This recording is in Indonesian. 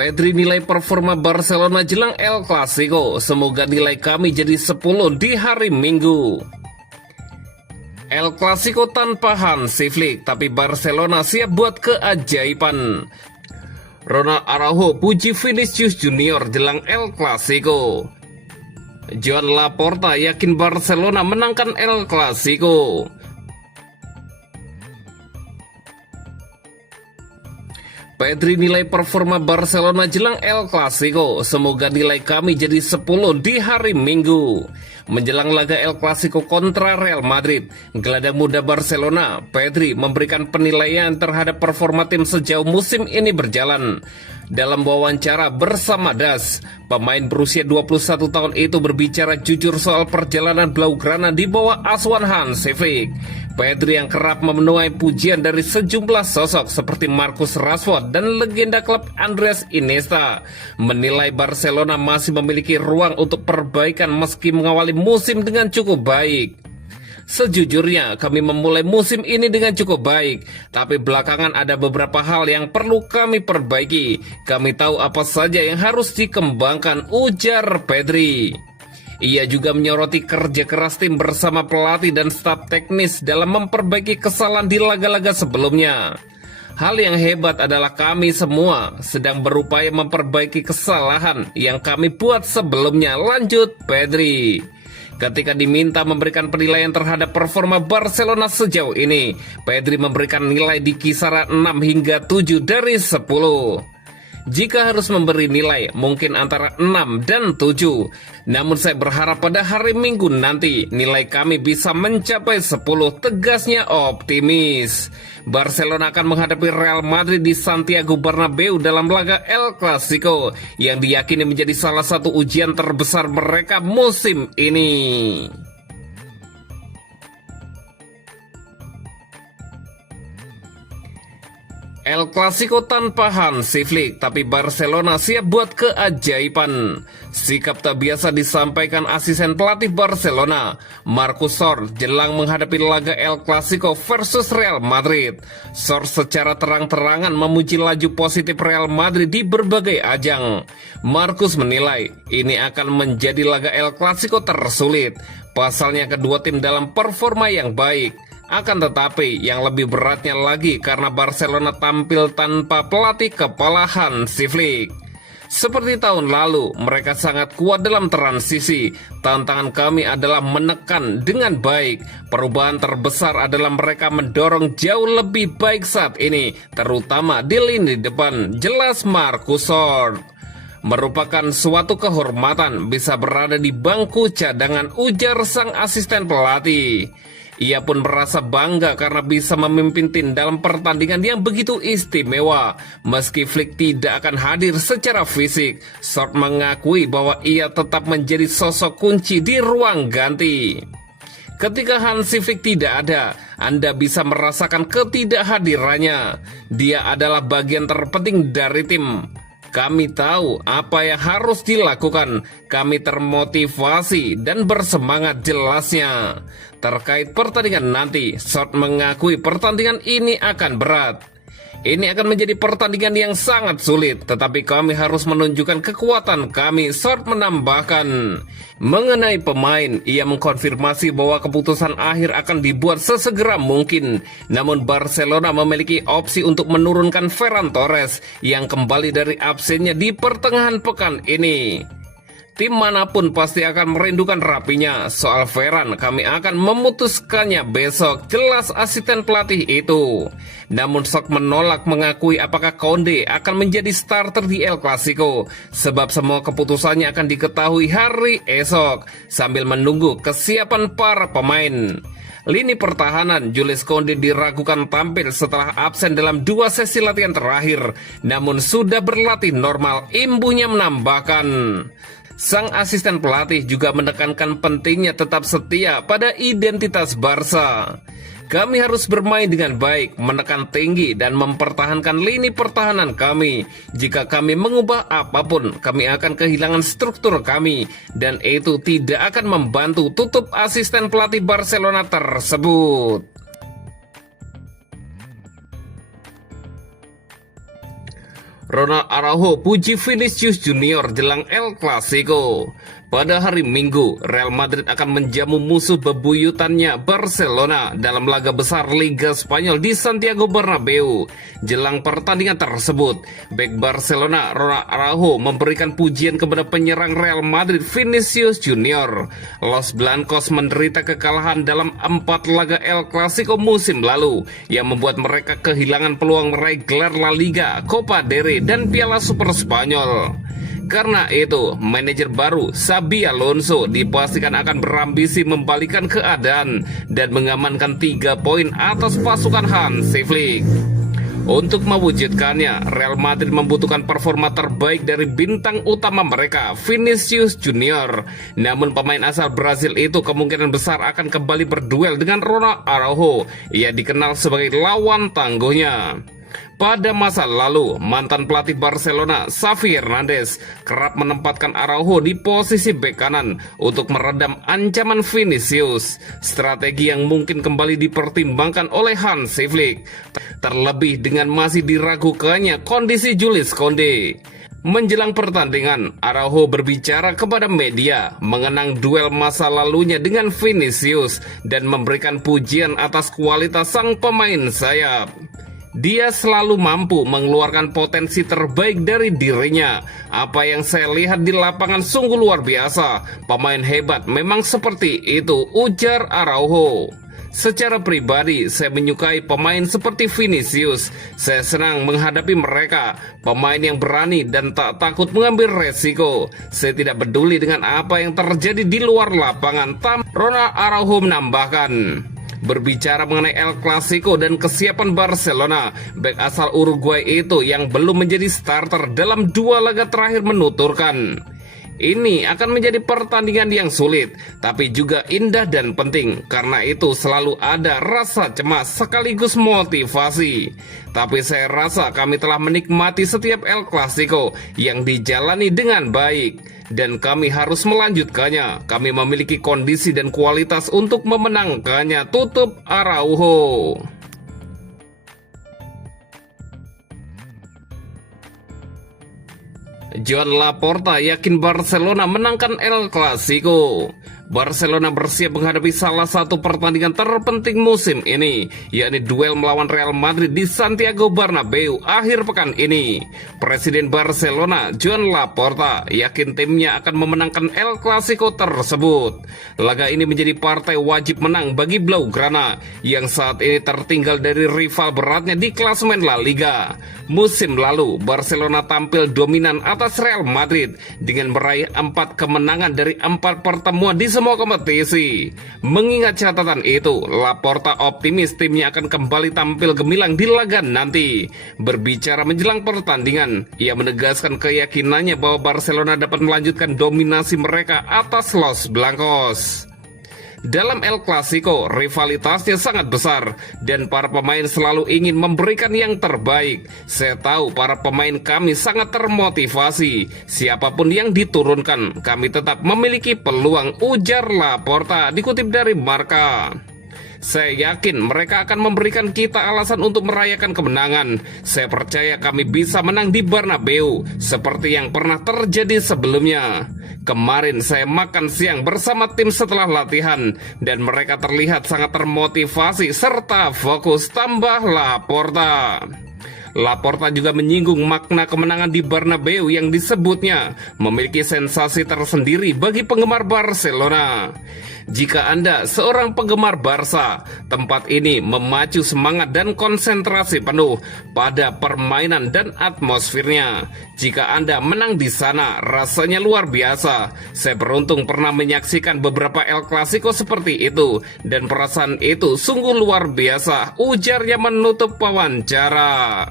Pedri nilai performa Barcelona jelang El Clasico. Semoga nilai kami jadi 10 di hari Minggu. El Clasico tanpa Hansi Flick, tapi Barcelona siap buat keajaiban. Ronald Araujo puji Vinicius Junior jelang El Clasico. Joan Laporta yakin Barcelona menangkan El Clasico. Pedri nilai performa Barcelona jelang El Clasico. Semoga nilai kami jadi 10 di hari Minggu. Menjelang laga El Clasico kontra Real Madrid, gelandang muda Barcelona, Pedri memberikan penilaian terhadap performa tim sejauh musim ini berjalan. Dalam wawancara bersama DAS, pemain berusia 21 tahun itu berbicara jujur soal perjalanan Blaugrana di bawah asuhan Hansi Flick. Pedri yang kerap memenuhi pujian dari sejumlah sosok seperti Marcus Rashford dan legenda klub Andres Iniesta, menilai Barcelona masih memiliki ruang untuk perbaikan meski mengawali musim dengan cukup baik. Sejujurnya kami memulai musim ini dengan cukup baik, tapi belakangan ada beberapa hal yang perlu kami perbaiki. Kami tahu apa saja yang harus dikembangkan, ujar Pedri. Ia juga menyoroti kerja keras tim bersama pelatih dan staf teknis dalam memperbaiki kesalahan di laga-laga sebelumnya. Hal yang hebat adalah kami semua sedang berupaya memperbaiki kesalahan yang kami buat sebelumnya, lanjut Pedri. Ketika diminta memberikan penilaian terhadap performa Barcelona sejauh ini, Pedri memberikan nilai di kisaran 6 hingga 7 dari 10. Jika harus memberi nilai, mungkin antara 6 dan 7. Namun saya berharap pada hari Minggu nanti, nilai kami bisa mencapai 10, tegasnya optimis. Barcelona akan menghadapi Real Madrid di Santiago Bernabeu dalam laga El Clasico, yang diyakini menjadi salah satu ujian terbesar mereka musim ini. El Clasico tanpa Hansi Flick, tapi Barcelona siap buat keajaiban. Sikap tak biasa disampaikan asisten pelatih Barcelona, Marcus Sor, jelang menghadapi laga El Clasico versus Real Madrid. Sor secara terang-terangan memuji laju positif Real Madrid di berbagai ajang. Marcus menilai ini akan menjadi laga El Clasico tersulit. Pasalnya kedua tim dalam performa yang baik. Akan tetapi yang lebih beratnya lagi karena Barcelona tampil tanpa pelatih kepala Hansi Flick. Seperti tahun lalu, mereka sangat kuat dalam transisi. Tantangan kami adalah menekan dengan baik. Perubahan terbesar adalah mereka mendorong jauh lebih baik saat ini, terutama di lini depan, jelas Marcus Sor. Merupakan suatu kehormatan bisa berada di bangku cadangan, ujar sang asisten pelatih. Ia pun merasa bangga karena bisa memimpin tim dalam pertandingan yang begitu istimewa. Meski Flick tidak akan hadir secara fisik, Sor mengakui bahwa ia tetap menjadi sosok kunci di ruang ganti. Ketika Hansi Flick tidak ada, Anda bisa merasakan ketidakhadirannya. Dia adalah bagian terpenting dari tim. Kami tahu apa yang harus dilakukan. Kami termotivasi dan bersemangat, jelasnya. Terkait pertandingan nanti, Sor mengakui pertandingan ini akan berat. Ini akan menjadi pertandingan yang sangat sulit, tetapi kami harus menunjukkan kekuatan kami, Sor menambahkan. Mengenai pemain, ia mengkonfirmasi bahwa keputusan akhir akan dibuat sesegera mungkin. Namun Barcelona memiliki opsi untuk menurunkan Ferran Torres yang kembali dari absennya di pertengahan pekan ini. Tim manapun pasti akan merindukan Rapinya. Soal Ferran, kami akan memutuskannya besok, jelas asisten pelatih itu. Namun Sok menolak mengakui apakah Koundé akan menjadi starter di El Clasico, sebab semua keputusannya akan diketahui hari esok, sambil menunggu kesiapan para pemain. Lini pertahanan, Jules Koundé diragukan tampil setelah absen dalam 2 sesi latihan terakhir, namun sudah berlatih normal, imbuhnya menambahkan. Sang asisten pelatih juga menekankan pentingnya tetap setia pada identitas Barca. Kami harus bermain dengan baik, menekan tinggi dan mempertahankan lini pertahanan kami. Jika kami mengubah apapun, kami akan kehilangan struktur kami, dan itu tidak akan membantu, tutup asisten pelatih Barcelona tersebut. Ronald Araujo puji Vinicius Junior jelang El Clasico. Pada hari Minggu, Real Madrid akan menjamu musuh bebuyutannya Barcelona dalam laga besar Liga Spanyol di Santiago Bernabeu. Jelang pertandingan tersebut, bek Barcelona Ronald Araujo memberikan pujian kepada penyerang Real Madrid Vinicius Junior. Los Blancos menderita kekalahan dalam 4 laga El Clasico musim lalu yang membuat mereka kehilangan peluang meraih gelar La Liga, Copa del Rey, dan Piala Super Spanyol. Karena itu, manajer baru Xabi Alonso dipastikan akan berambisi membalikan keadaan dan mengamankan 3 poin atas pasukan Hansi Flick. Untuk mewujudkannya, Real Madrid membutuhkan performa terbaik dari bintang utama mereka, Vinicius Junior. Namun pemain asal Brazil itu kemungkinan besar akan kembali berduel dengan Ronald Araujo. Ia dikenal sebagai lawan tangguhnya. Pada masa lalu, mantan pelatih Barcelona Xavi Hernandez kerap menempatkan Araujo di posisi bek kanan untuk meredam ancaman Vinicius, strategi yang mungkin kembali dipertimbangkan oleh Hansi Flick, terlebih dengan masih diragukannya kondisi Jules Koundé. Menjelang pertandingan, Araujo berbicara kepada media mengenang duel masa lalunya dengan Vinicius dan memberikan pujian atas kualitas sang pemain sayap. Dia selalu mampu mengeluarkan potensi terbaik dari dirinya. Apa yang saya lihat di lapangan sungguh luar biasa. Pemain hebat memang seperti itu, ujar Araujo. Secara pribadi, saya menyukai pemain seperti Vinicius. Saya senang menghadapi mereka, pemain yang berani dan tak takut mengambil resiko. Saya tidak peduli dengan apa yang terjadi di luar lapangan, Ronald Araujo menambahkan. Berbicara mengenai El Clasico dan kesiapan Barcelona, bek asal Uruguay itu yang belum menjadi starter dalam 2 laga terakhir menuturkan, ini akan menjadi pertandingan yang sulit, tapi juga indah dan penting. Karena itu selalu ada rasa cemas sekaligus motivasi. Tapi saya rasa kami telah menikmati setiap El Clasico yang dijalani dengan baik. Dan kami harus melanjutkannya. Kami memiliki kondisi dan kualitas untuk memenangkannya, tutup Araujo. Joan Laporta yakin Barcelona menangkan El Clasico. Barcelona bersiap menghadapi salah satu pertandingan terpenting musim ini, yakni duel melawan Real Madrid di Santiago Bernabeu akhir pekan ini. Presiden Barcelona, Joan Laporta, yakin timnya akan memenangkan El Clasico tersebut. Laga ini menjadi partai wajib menang bagi Blaugrana, yang saat ini tertinggal dari rival beratnya di klasemen La Liga. Musim lalu, Barcelona tampil dominan atas Real Madrid dengan meraih 4 kemenangan dari 4 pertemuan di semua kompetisi. Mengingat catatan itu, Laporta optimis timnya akan kembali tampil gemilang di laga nanti. Berbicara menjelang pertandingan, ia menegaskan keyakinannya bahwa Barcelona dapat melanjutkan dominasi mereka atas Los Blancos. Dalam El Clasico, rivalitasnya sangat besar dan para pemain selalu ingin memberikan yang terbaik. Saya tahu para pemain kami sangat termotivasi. Siapapun yang diturunkan, kami tetap memiliki peluang, ujar Laporta, dikutip dari Marca. Saya yakin mereka akan memberikan kita alasan untuk merayakan kemenangan. Saya percaya kami bisa menang di Bernabeu seperti yang pernah terjadi sebelumnya. Kemarin saya makan siang bersama tim setelah latihan dan mereka terlihat sangat termotivasi serta fokus, tambah Laporta. Laporta juga menyinggung makna kemenangan di Bernabeu yang disebutnya memiliki sensasi tersendiri bagi penggemar Barcelona. Jika Anda seorang penggemar Barca, tempat ini memacu semangat dan konsentrasi penuh pada permainan dan atmosfernya. Jika Anda menang di sana, rasanya luar biasa. Saya beruntung pernah menyaksikan beberapa El Clasico seperti itu, dan perasaan itu sungguh luar biasa, ujarnya menutup wawancara.